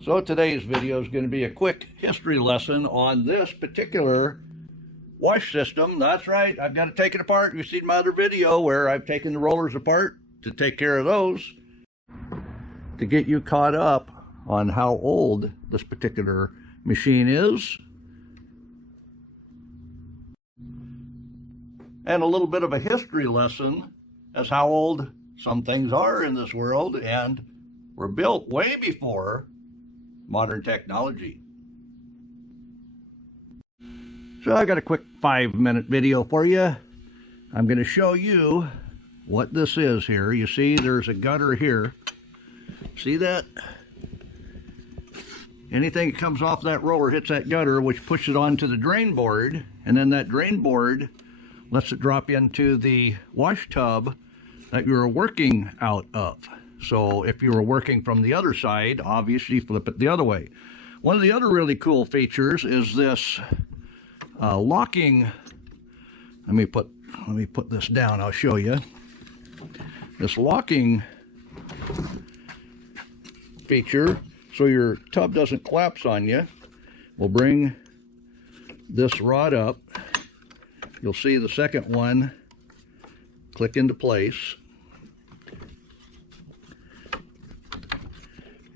So today's video is going to be a quick history lesson on this particular wash system. That's right, I've got to take it apart. You've seen my other video where I've taken the rollers apart to take care of those. To get you caught up on how old this particular machine is, and a little bit of a history lesson as how old some things are in this world and were built way before modern technology. So I got a quick 5-minute video for you. I'm going to show you what this is here. You see there's a gutter here. See that? Anything that comes off that roller hits that gutter, which pushes it onto the drain board, and then that drain board lets it drop into the wash tub that you're working out of. So if you were working from the other side, obviously flip it the other way. One of the other really cool features is this locking. Let me put this down. I'll show you. This locking feature, so your tub doesn't collapse on you. We'll bring this rod up. You'll see the second one click into place.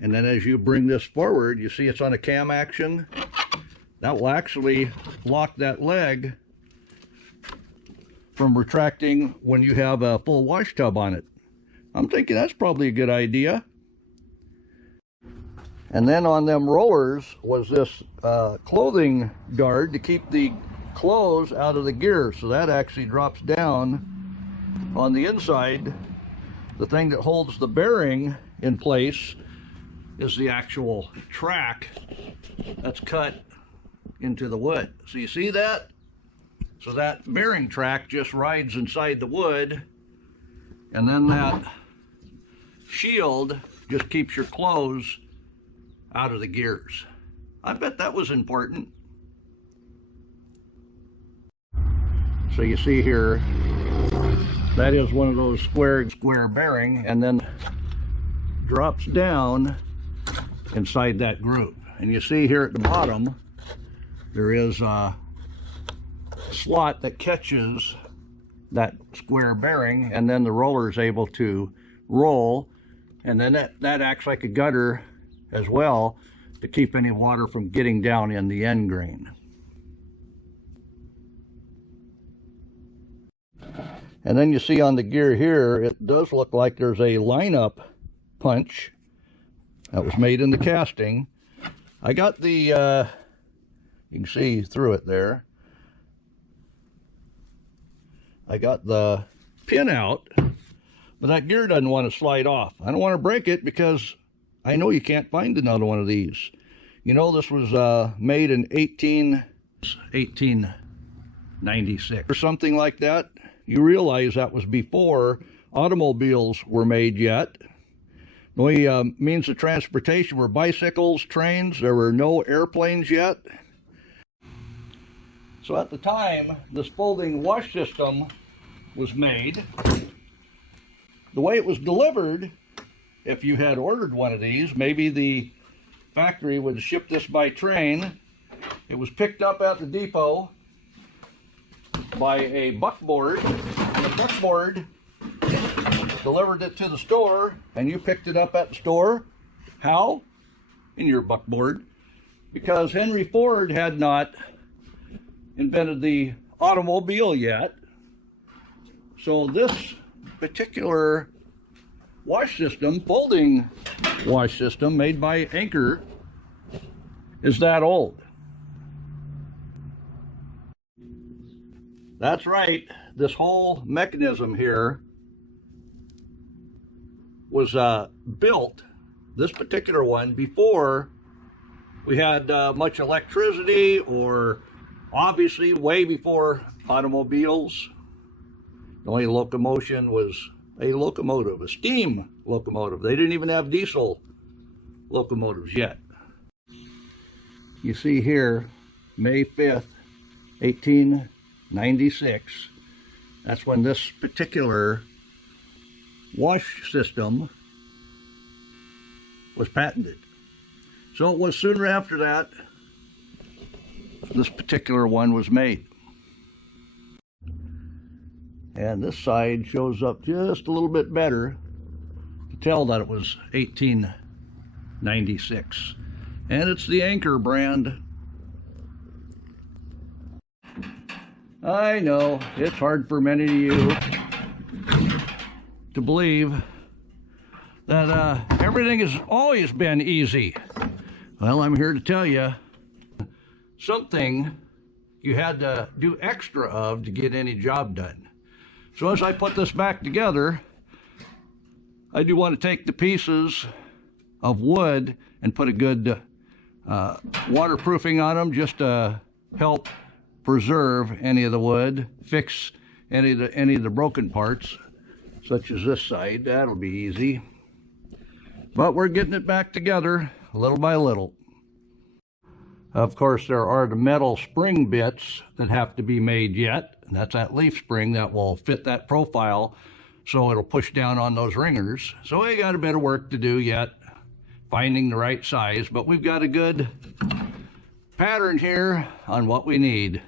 And then as you bring this forward, you see it's on a cam action. That will actually lock that leg from retracting when you have a full wash tub on it. I'm thinking that's probably a good idea. And then on them rollers was this clothing guard to keep the clothes out of the gear. So that actually drops down on the inside. The thing that holds the bearing in place is the actual track that's cut into the wood. So you see that? So that bearing track just rides inside the wood, and then that shield just keeps your clothes out of the gears. I bet that was important. So you see here, that is one of those square bearing, and then drops down inside that groove. And you see here at the bottom, there is a slot that catches that square bearing, and then the roller is able to roll, and then that acts like a gutter as well to keep any water from getting down in the end grain. And then you see on the gear here, it does look like there's a lineup punch that was made in the casting. I got the, you can see through it there. I got the pin out, but that gear doesn't want to slide off. I don't want to break it because I know you can't find another one of these. You know, this was made in 1896 or something like that. You realize that was before automobiles were made yet. The only means of transportation were bicycles, trains. There were no airplanes yet. So at the time this folding wash system was made, the way it was delivered, if you had ordered one of these, maybe the factory would ship this by train. It was picked up at the depot by a buckboard, and the buckboard delivered it to the store, and you picked it up at the store. How? In your buckboard. Because Hennery Ford had not invented the automobile yet. So this particular wash system, folding wash system made by Anchor, is that old. That's right, this whole mechanism here was built, this particular one, before we had much electricity, or obviously way before automobiles. The only locomotion was a locomotive, a steam locomotive. They didn't even have diesel locomotives yet. You see here, May 5th, 1896. That's when this particular wash system was patented. So it was sooner after that this particular one was made. And this side shows up just a little bit better to tell that it was 1896. And it's the Anchor brand. I know, it's hard for many of you to believe that everything has always been easy. Well, I'm here to tell you something you had to do extra of to get any job done. So as I put this back together, I do want to take the pieces of wood and put a good waterproofing on them just to help preserve any of the wood, fix any of the broken parts, such as this side. That'll be easy. But we're getting it back together little by little. Of course, there are the metal spring bits that have to be made yet. And that's that leaf spring that will fit that profile so it'll push down on those ringers. So we got a bit of work to do yet, finding the right size, but we've got a good pattern here on what we need.